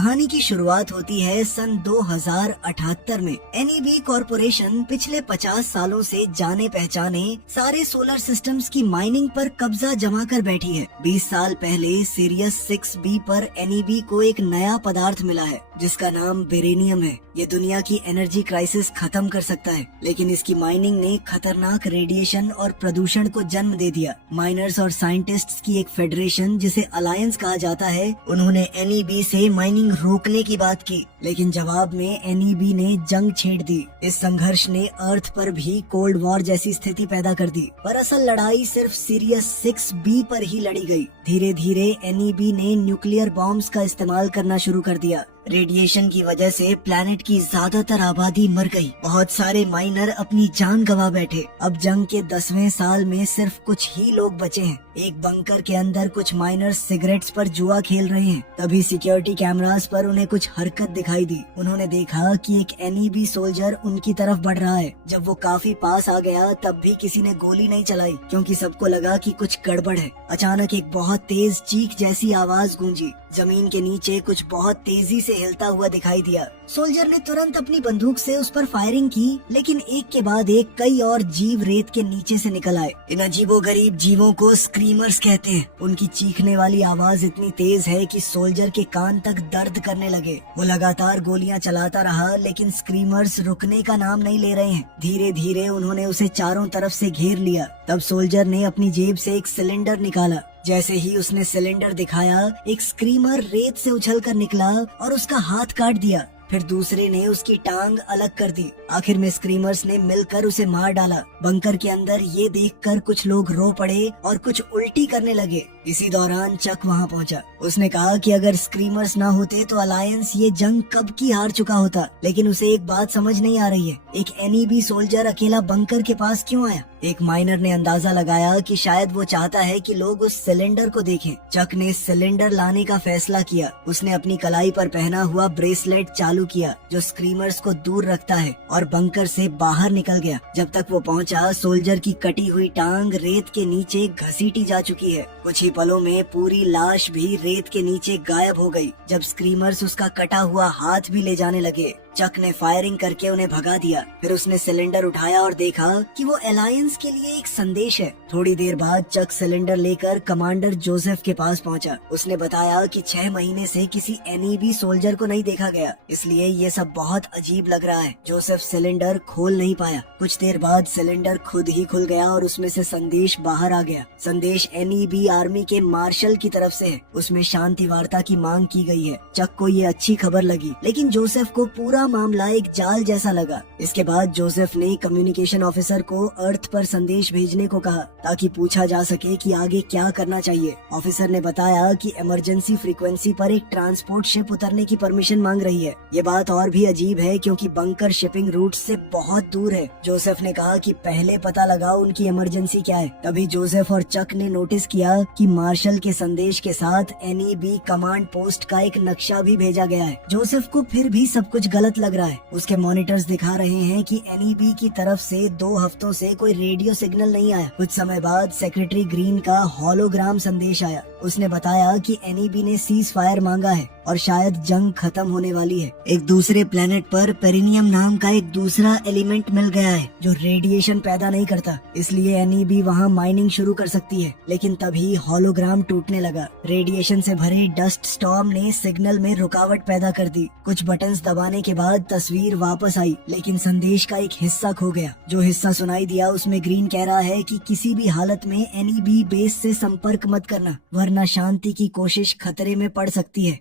कहानी की शुरुआत होती है सन 2078 में। एनईबी कॉरपोरेशन पिछले 50 सालों से जाने पहचाने सारे सोलर सिस्टम्स की माइनिंग पर कब्जा जमा कर बैठी है। 20 साल पहले सीरियस 6B पर एनईबी को एक नया पदार्थ मिला है जिसका नाम बेरेनियम है। ये दुनिया की एनर्जी क्राइसिस खत्म कर सकता है, लेकिन इसकी माइनिंग ने खतरनाक रेडिएशन और प्रदूषण को जन्म दे दिया। माइनर्स और साइंटिस्ट्स की एक फेडरेशन जिसे अलायंस कहा जाता है, उन्होंने एनईबी से माइनिंग रोकने की बात की, लेकिन जवाब में एनईबी ने जंग छेड़ दी। इस संघर्ष ने अर्थ पर भी कोल्ड वॉर जैसी स्थिति पैदा कर दी, पर असल लड़ाई सिर्फ सीरियस 6B पर ही लड़ी गई। धीरे धीरे एनईबी ने न्यूक्लियर बॉम्ब्स का इस्तेमाल करना शुरू कर दिया। रेडिएशन की वजह से प्लैनेट की ज्यादातर आबादी मर गई। बहुत सारे माइनर अपनी जान गंवा बैठे। अब जंग के 10वें साल में सिर्फ कुछ ही लोग बचे हैं। एक बंकर के अंदर कुछ माइनर सिगरेट्स पर जुआ खेल रहे हैं। तभी सिक्योरिटी कैमरास पर उन्हें कुछ हरकत दिखाई दी। उन्होंने देखा कि एक एनईबी सोल्जर उनकी तरफ बढ़ रहा है। जब वो काफी पास आ गया तब भी किसी ने गोली नहीं चलाई, क्योंकि सबको लगा कि कुछ गड़बड़ है। अचानक एक बहुत तेज चीख जैसी आवाज गूंजी। जमीन के नीचे कुछ बहुत तेजी से हिलता हुआ दिखाई दिया। सोल्जर ने तुरंत अपनी बंदूक से उस पर फायरिंग की, लेकिन एक के बाद एक कई और जीव रेत के नीचे से निकल आए। इन अजीबोगरीब जीवों को स्क्रीमर्स कहते हैं। उनकी चीखने वाली आवाज इतनी तेज है कि सोल्जर के कान तक दर्द करने लगे। वो लगातार गोलियां चलाता रहा, लेकिन स्क्रीमर्स रुकने का नाम नहीं ले रहे हैं। धीरे धीरे उन्होंने उसे चारों तरफ से घेर लिया। तब सोल्जर ने अपनी जेब से एक सिलेंडर निकाला। जैसे ही उसने सिलेंडर दिखाया, एक स्क्रीमर रेत से उछलकर निकला और उसका हाथ काट दिया। फिर दूसरे ने उसकी टांग अलग कर दी। आखिर में स्क्रीमर्स ने मिलकर उसे मार डाला। बंकर के अंदर ये देखकर कुछ लोग रो पड़े और कुछ उल्टी करने लगे। इसी दौरान चक वहाँ पहुँचा। उसने कहा कि अगर स्क्रीमर्स ना होते तो अलायंस ये जंग कब की हार चुका होता। लेकिन उसे एक बात समझ नहीं आ रही है, एक एनईबी सोल्जर अकेला बंकर के पास क्यों आया। एक माइनर ने अंदाजा लगाया कि शायद वो चाहता है कि लोग उस सिलेंडर को देखें। चक ने सिलेंडर लाने का फैसला किया। उसने अपनी कलाई पर पहना हुआ ब्रेसलेट चालू किया जो स्क्रीमर्स को दूर रखता है, और बंकर से बाहर निकल गया। जब तक वो पहुंचा, सोल्जर की कटी हुई टांग रेत के नीचे घसीटी जा चुकी है। कुछ ही पलों में पूरी लाश भी रेत के नीचे गायब हो गई। जब स्क्रीमर्स उसका कटा हुआ हाथ भी ले जाने लगे, चक ने फायरिंग करके उन्हें भगा दिया। फिर उसने सिलेंडर उठाया और देखा कि वो अलायंस के लिए एक संदेश है। थोड़ी देर बाद चक सिलेंडर लेकर कमांडर जोसेफ के पास पहुंचा। उसने बताया कि 6 महीने से किसी एनईबी सोल्जर को नहीं देखा गया, इसलिए ये सब बहुत अजीब लग रहा है। जोसेफ सिलेंडर खोल नहीं पाया। कुछ देर बाद सिलेंडर खुद ही खुल गया और उसमें से संदेश बाहर आ गया। संदेश एनईबी आर्मी के मार्शल की तरफ से है। उसमें शांति वार्ता की मांग की गई है। चक को ये अच्छी खबर लगी, लेकिन जोसेफ को पूरा मामला एक जाल जैसा लगा। इसके बाद जोसेफ ने कम्युनिकेशन ऑफिसर को अर्थ पर संदेश भेजने को कहा ताकि पूछा जा सके कि आगे क्या करना चाहिए। ऑफिसर ने बताया कि इमरजेंसी फ्रीक्वेंसी पर एक ट्रांसपोर्ट शिप उतरने की परमिशन मांग रही है। ये बात और भी अजीब है क्योंकि बंकर शिपिंग रूट से बहुत दूर है। जोसेफ ने कहा कि पहले पता लगाओ उनकी इमरजेंसी क्या है। तभी जोसेफ और चक ने नोटिस किया कि मार्शल के संदेश के साथ एनईबी कमांड पोस्ट का एक नक्शा भी भेजा गया है। जोसेफ को फिर भी सब कुछ गलत लग रहा है। उसके मॉनिटर्स दिखा रहे हैं कि एनईबी की तरफ से 2 हफ्तों से कोई रेडियो सिग्नल नहीं आया। कुछ समय बाद सेक्रेटरी ग्रीन का हॉलोग्राम संदेश आया। उसने बताया कि एनईबी ने सीज फायर मांगा है और शायद जंग खत्म होने वाली है। एक दूसरे प्लेनेट पर पेरिनियम नाम का एक दूसरा एलिमेंट मिल गया है जो रेडिएशन पैदा नहीं करता, इसलिए एनईबी वहाँ माइनिंग शुरू कर सकती है। लेकिन तभी हॉलोग्राम टूटने लगा। रेडिएशन से भरे डस्ट स्टॉर्म ने सिग्नल में रुकावट पैदा कर दी। कुछ बटन्स दबाने के बाद तस्वीर वापस आई, लेकिन संदेश का एक हिस्सा खो गया। जो हिस्सा सुनाई दिया उसमें ग्रीन कह रहा है कि किसी भी हालत में एनईबी बेस से संपर्क मत करना, वरना शांति की कोशिश खतरे में पड़ सकती है।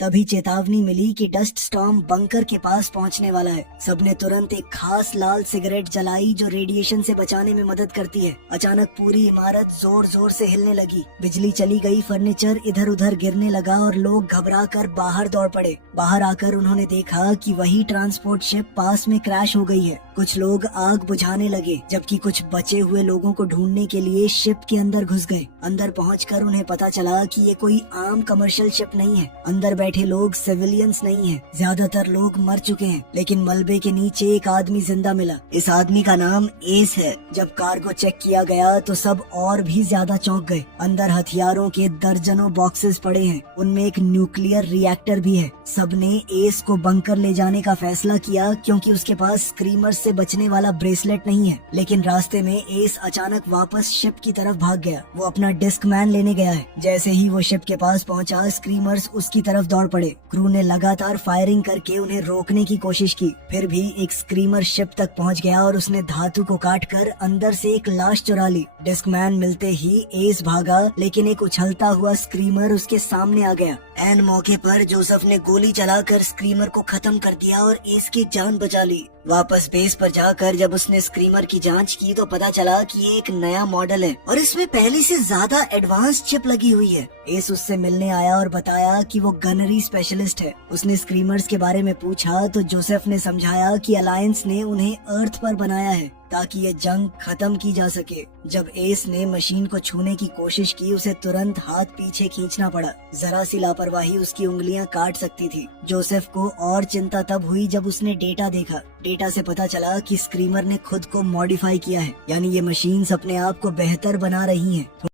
तभी चेतावनी मिली कि डस्ट स्टॉर्म बंकर के पास पहुंचने वाला है। सबने तुरंत एक खास लाल सिगरेट जलाई जो रेडिएशन से बचाने में मदद करती है। अचानक पूरी इमारत जोर जोर से हिलने लगी। बिजली चली गई, फर्नीचर इधर उधर गिरने लगा और लोग घबराकर बाहर दौड़ पड़े। बाहर आकर उन्होंने देखा कि वही ट्रांसपोर्ट शिप पास में क्रैश हो गई है। कुछ लोग आग बुझाने लगे, जबकि कुछ बचे हुए लोगों को ढूंढने के लिए शिप के अंदर घुस गए। अंदर पहुंचकर उन्हें पता चला कि ये कोई आम कमर्शियल शिप नहीं है। अंदर बैठे लोग सिविलियंस नहीं हैं। ज्यादातर लोग मर चुके हैं, लेकिन मलबे के नीचे एक आदमी जिंदा मिला। इस आदमी का नाम एस है। जब कार्गो चेक किया गया तो सब और भी ज्यादा चौंक गए। अंदर हथियारों के दर्जनों बॉक्सेस पड़े हैं, उनमें एक न्यूक्लियर रिएक्टर भी है। सबने एस को बंकर ले जाने का फैसला किया क्योंकि उसके पास स्क्रीमर्स से बचने वाला ब्रेसलेट नहीं है। लेकिन रास्ते में एस अचानक वापस शिप की तरफ भाग गया। वो अपना डिस्क मैन लेने गया है। जैसे ही वो शिप के पास पहुंचा, स्क्रीमर्स उसकी तरफ दौड़ पड़े। क्रू ने लगातार फायरिंग करके उन्हें रोकने की कोशिश की। फिर भी एक स्क्रीमर शिप तक पहुंच गया और उसने धातु को काटकर अंदर से एक लाश चुरा ली। डिस्क मैन मिलते ही एस भागा, लेकिन एक उछलता हुआ स्क्रीमर उसके सामने आ गया। एन मौके पर जोसेफ ने गोली चलाकर स्क्रीमर को खत्म कर दिया और एस की जान बचा ली। वापस बेस पर जाकर जब उसने स्क्रीमर की जांच की तो पता चला कि ये एक नया मॉडल है और इसमें पहले से ज्यादा एडवांस चिप लगी हुई है। एस उससे मिलने आया और बताया कि वो गनरी स्पेशलिस्ट है। उसने स्क्रीमर्स के बारे में पूछा तो जोसेफ ने समझाया कि अलायंस ने उन्हें अर्थ पर बनाया है ताकि ये जंग खत्म की जा सके। जब एस ने मशीन को छूने की कोशिश की, उसे तुरंत हाथ पीछे खींचना पड़ा। जरा सी लापरवाही उसकी उंगलियां काट सकती थी। जोसेफ को और चिंता तब हुई जब उसने डेटा देखा। डेटा से पता चला कि स्क्रीमर ने खुद को मॉडिफाई किया है, यानी ये मशीन्स अपने आप को बेहतर बना रही हैं।